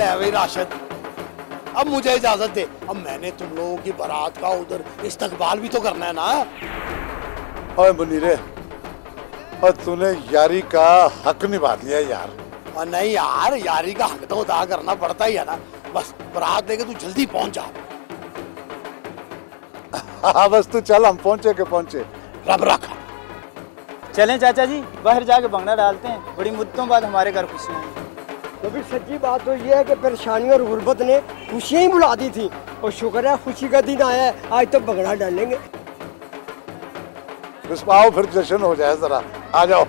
ले भाई राशिद, अब मुझे इजाजत दे। अब मैंने तुम लोगों की बारात का उधर इस्तकबाल भी तो करना है ना। ओए मुनीरे, और तूने यारी का हक निभा दिया यार। और नहीं यार, यारी का हक तो अदा करना पड़ता ही है ना। बस बारात लेके तू जल्दी पहुंच जा। हाँ बस तू चल, हम पहुंचे के पहुंचे। रब रखा। चलें चाचा जी, बाहर जाके भंगड़ा डालते हैं, बड़ी मुद्दों बाद हमारे घर खुशियाँ हैं। तो फिर सच्ची बात तो ये है कि परेशानी और गुर्बत ने खुशियाँ ही बुला दी थी, और शुक्र है खुशी का दिन आया है, आज तो भंगड़ा डालेंगे। बस आओ फिर जश्न हो जाए, जरा आ जाओ।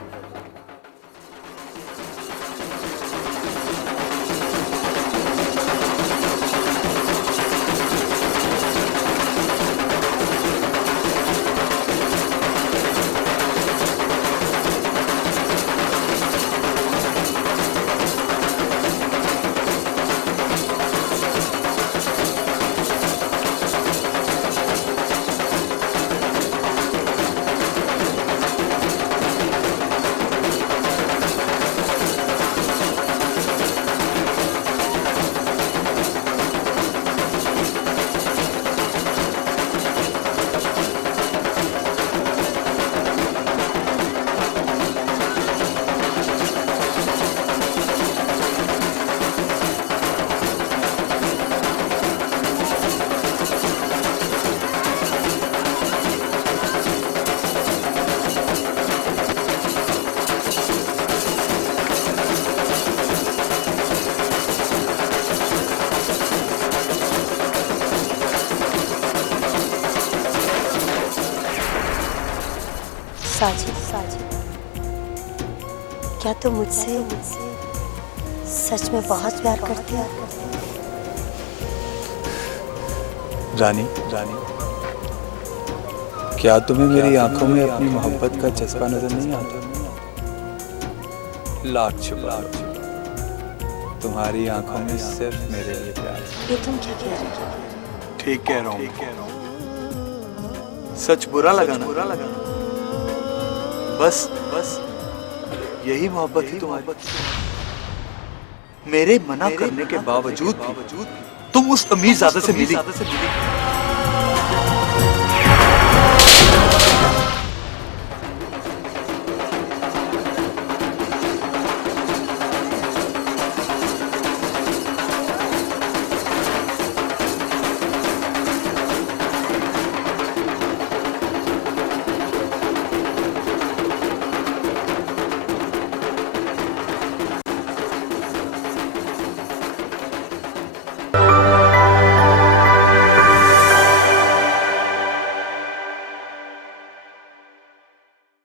साजिद, क्या तुम मुझसे सच में बहुत प्यार करती हो? रानी, क्या तुम्हें मेरी आंखों में अपनी मोहब्बत का जज्बा नजर नहीं आता? लाख छुपा तुम्हारी आंखों में सिर्फ मेरे लिए प्यार। ये तुम क्या कह रहे हो? ठीक कह रहा हूँ। सच बुरा लगा ना? बस यही मोहब्बत ही तुम्हारी। मेरे मना करने के बावजूद तुम उस अमीरजादे से मिली।